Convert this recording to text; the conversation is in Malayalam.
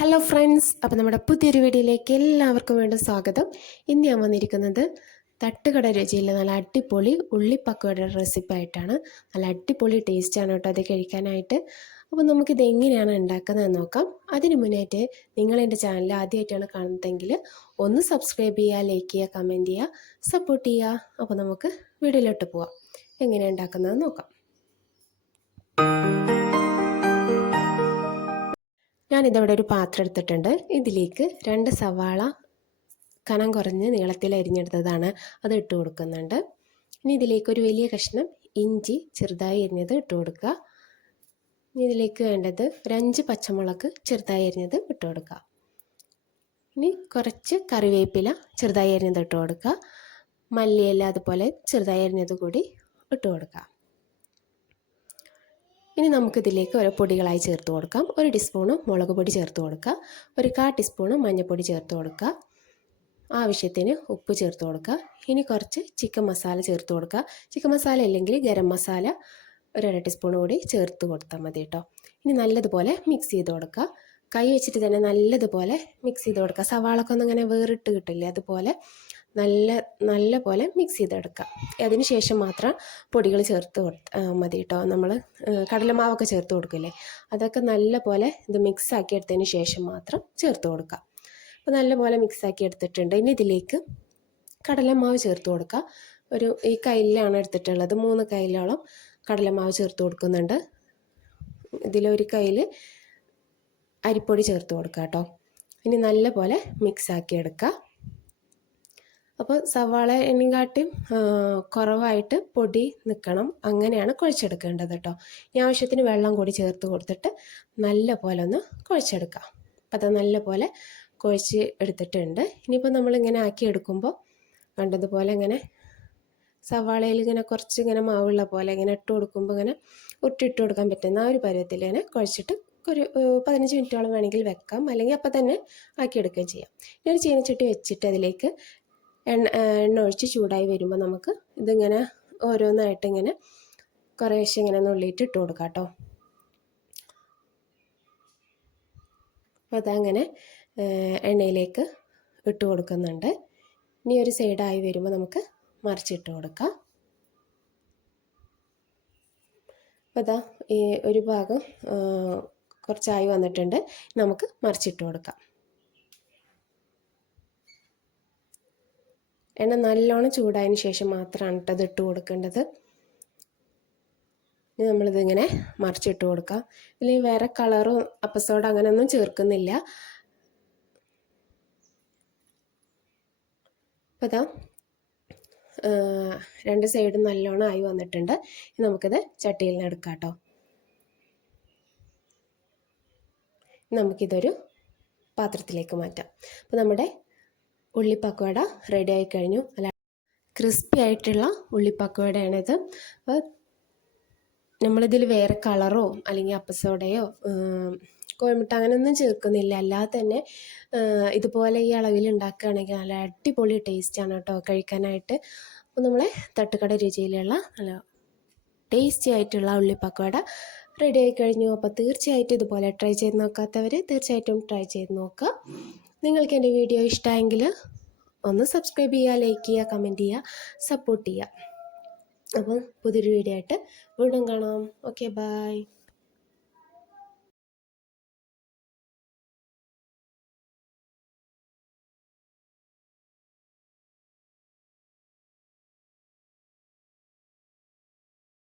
ഹലോ ഫ്രണ്ട്സ് അപ്പോൾ നമ്മുടെ പുതിയൊരു വീഡിയോയിലേക്ക് എല്ലാവർക്കും വേണ്ട സ്വാഗതം. ഇന്ന് ഞാൻ വന്നിരിക്കുന്നത് തട്ടുകട രുചിയിലെ നല്ല അടിപൊളി ഉള്ളിപ്പക്കയുടെ റെസിപ്പി ആയിട്ടാണ്. നല്ല അടിപൊളി ടേസ്റ്റാണ് കേട്ടോ അത് കഴിക്കാനായിട്ട്. അപ്പോൾ നമുക്കിത് എങ്ങനെയാണ് ഉണ്ടാക്കുന്നതെന്ന് നോക്കാം. അതിന് മുന്നേറ്റ് നിങ്ങൾ എന്റെ ചാനൽ ആദ്യമായിട്ടാണ് കാണുന്നതെങ്കിൽ ഒന്ന് സബ്സ്ക്രൈബ് ചെയ്യുക ലൈക്ക് ചെയ്യുക കമന്റ് ചെയ്യുക സപ്പോർട്ട് ചെയ്യുക. അപ്പോൾ നമുക്ക് വീഡിയോയിലോട്ട് പോവാം. എങ്ങനെയാണ് ഉണ്ടാക്കുന്നത് നോക്കാം. ഞാനിതവിടെ ഒരു പാത്രം എടുത്തിട്ടുണ്ട്. ഇതിലേക്ക് രണ്ട് സവാള കനം കുറഞ്ഞ് നീളത്തിൽ അരിഞ്ഞെടുത്തതാണ് അത് ഇട്ട് കൊടുക്കുന്നുണ്ട്. ഇനി ഇതിലേക്ക് ഒരു വലിയ കഷ്ണം ഇഞ്ചി ചെറുതായി അരിഞ്ഞത് ഇട്ട് കൊടുക്കുക. ഇനി ഇതിലേക്ക് വേണ്ടത് ഒരു അഞ്ച് പച്ചമുളക് ചെറുതായി അരിഞ്ഞത് ഇട്ട് കൊടുക്കുക. ഇനി കുറച്ച് കറിവേപ്പില ചെറുതായി അരിഞ്ഞത് ഇട്ട് കൊടുക്കുക. മല്ലിയില അതുപോലെ ചെറുതായി അരിഞ്ഞത് കൂടി ഇട്ട് കൊടുക്കുക. ഇനി നമുക്കിതിലേക്ക് ഓരോ പൊടികളായി ചേർത്ത് കൊടുക്കാം. ഒരു ടീസ്പൂണ് മുളക് പൊടി ചേർത്ത് കൊടുക്കുക. ഒരു കാ ടീസ്പൂണ് മഞ്ഞൾപ്പൊടി ചേർത്ത് കൊടുക്കുക. ആവശ്യത്തിന് ഉപ്പ് ചേർത്ത് കൊടുക്കുക. ഇനി കുറച്ച് ചിക്കൻ മസാല ചേർത്ത് കൊടുക്കുക. ചിക്കൻ മസാല അല്ലെങ്കിൽ ഗരം മസാല ഒരു അര ടീസ്പൂൺ കൂടി ചേർത്ത് കൊടുത്താൽ മതി കേട്ടോ. ഇനി നല്ലതുപോലെ മിക്സ് ചെയ്ത് കൊടുക്കുക. കൈ വെച്ചിട്ട് തന്നെ നല്ലതുപോലെ മിക്സ് ചെയ്ത് കൊടുക്കുക. സവാളൊക്കെ ഒന്നും അങ്ങനെ വേറിട്ട് കിട്ടില്ലേ. അതുപോലെ നല്ല നല്ല പോലെ മിക്സ് ചെയ്തെടുക്കാം. അതിന് ശേഷം മാത്രം പൊടികൾ ചേർത്ത് മതി കേട്ടോ നമ്മൾ കടലമാവൊക്കെ ചേർത്ത് കൊടുക്കില്ലേ? അതൊക്കെ നല്ല പോലെ ഇത് മിക്സ് ആക്കി എടുത്തതിന് ശേഷം മാത്രം ചേർത്ത് കൊടുക്കുക അപ്പോൾ നല്ല പോലെ മിക്സ് ആക്കി എടുത്തിട്ടുണ്ട്. ഇനി ഇതിലേക്ക് കടലമാവ് ചേർത്ത് കൊടുക്കുക ഒരു ഈ കയ്യിലാണ് എടുത്തിട്ടുള്ളത്. മൂന്ന് കയ്യിലോളം കടലമാവ് ചേർത്ത് കൊടുക്കുന്നുണ്ട്. ഇതിലൊരു കയ്യിൽ അരിപ്പൊടി ചേർത്ത് കൊടുക്കുക കേട്ടോ ഇനി നല്ല പോലെ മിക്സ് ആക്കി എടുക്കുക അപ്പോൾ സവാള എണ്ണിക്കാട്ടിയും കുറവായിട്ട് പൊടി നിൽക്കണം അങ്ങനെയാണ് കുഴച്ചെടുക്കേണ്ടത് കേട്ടോ ഇനി ആവശ്യത്തിന് വെള്ളം കൂടി ചേർത്ത് കൊടുത്തിട്ട് നല്ല പോലെ ഒന്ന് കുഴച്ചെടുക്കാം. അപ്പം അത് നല്ല പോലെ കുഴച്ച് എടുത്തിട്ടുണ്ട്. ഇനിയിപ്പോൾ നമ്മളിങ്ങനെ ആക്കി എടുക്കുമ്പോൾ കണ്ടതുപോലെ ഇങ്ങനെ സവാളയിൽ ഇങ്ങനെ കുറച്ച് ഇങ്ങനെ മാവുള്ള പോലെ ഇങ്ങനെ ഇട്ട് കൊടുക്കുമ്പോൾ ഇങ്ങനെ ഉട്ടിട്ട് കൊടുക്കാൻ പറ്റുന്ന ആ ഒരു പരുവത്തിൽ ഇങ്ങനെ കുഴച്ചിട്ട് ഒരു പതിനഞ്ച് മിനിറ്റോളം വേണമെങ്കിൽ വെക്കാം. അല്ലെങ്കിൽ അപ്പം തന്നെ ആക്കിയെടുക്കുകയും ചെയ്യാം. ഇനി ഒരു ചീനച്ചട്ടി വെച്ചിട്ട് അതിലേക്ക് എണ്ണ എണ്ണ ഒഴിച്ച് ചൂടായി വരുമ്പോൾ നമുക്ക് ഇതിങ്ങനെ ഓരോന്നായിട്ട് ഇങ്ങനെ കുറേശ്ശെ ഇങ്ങനെ നുള്ളിയിട്ട് ഇട്ട് കൊടുക്കാം കേട്ടോ. അപ്പോൾ അതങ്ങനെ എണ്ണയിലേക്ക് ഇട്ട് കൊടുക്കുന്നുണ്ട്. ഇനി ഒരു സൈഡായി വരുമ്പോൾ നമുക്ക് മറിച്ചിട്ട് കൊടുക്കാം. അപ്പോൾ അതാ ഈ ഒരു ഭാഗം കുറച്ചായി വന്നിട്ടുണ്ട്. നമുക്ക് മറിച്ചിട്ട് കൊടുക്കാം. എണ്ണ നല്ലോണം ചൂടായതിന് ശേഷം മാത്രമാണ് കേട്ടോ അത് ഇട്ട് കൊടുക്കേണ്ടത്. ഇനി നമ്മളിതിങ്ങനെ മറിച്ചിട്ട് കൊടുക്കാം. ഇതിൽ വേറെ കളറും അപ്പസോഡ് അങ്ങനെയൊന്നും ചേർക്കുന്നില്ല. അപ്പോൾ ഇതാ രണ്ട് സൈഡും നല്ലോണം ആയി വന്നിട്ടുണ്ട്. നമുക്കിത് ചട്ടിയിൽ നിന്ന് എടുക്കാം കേട്ടോ. നമുക്കിതൊരു പാത്രത്തിലേക്ക് മാറ്റാം. അപ്പോൾ നമ്മുടെ ഉള്ളിപ്പക്കോട റെഡി ആയി കഴിഞ്ഞു അല്ല ക്രിസ്പി ആയിട്ടുള്ള ഉള്ളിപ്പക്കോടയാണിത് അപ്പോൾ നമ്മളിതിൽ വേറെ കളറോ അല്ലെങ്കിൽ അപ്പസോടയോ കോഴിമുട്ട അങ്ങനെയൊന്നും ചേർക്കുന്നില്ല. അല്ലാതെ തന്നെ ഇതുപോലെ ഈ അളവിൽ ഉണ്ടാക്കുകയാണെങ്കിൽ നല്ല അടിപൊളി ടേസ്റ്റാണ് കേട്ടോ കഴിക്കാനായിട്ട്. അപ്പോൾ നമ്മളെ തട്ടുകട രുചിയിലുള്ള നല്ല ടേസ്റ്റി ആയിട്ടുള്ള ഉള്ളിപ്പക്കോട റെഡി ആയി കഴിഞ്ഞു അപ്പോൾ തീർച്ചയായിട്ടും ഇതുപോലെ ട്രൈ ചെയ്ത് നോക്കാത്തവർ തീർച്ചയായിട്ടും ട്രൈ ചെയ്ത് നോക്കുക. നിങ്ങൾക്ക് എന്റെ വീഡിയോ ഇഷ്ടമായെങ്കിൽ ഒന്ന് സബ്സ്ക്രൈബ് ചെയ്യുക ലൈക്ക് ചെയ്യുക കമന്റ് ചെയ്യുക സപ്പോർട്ട് ചെയ്യുക. അപ്പോൾ പുതിയൊരു വീഡിയോ ആയിട്ട് വീണ്ടും കാണാം. Okay bye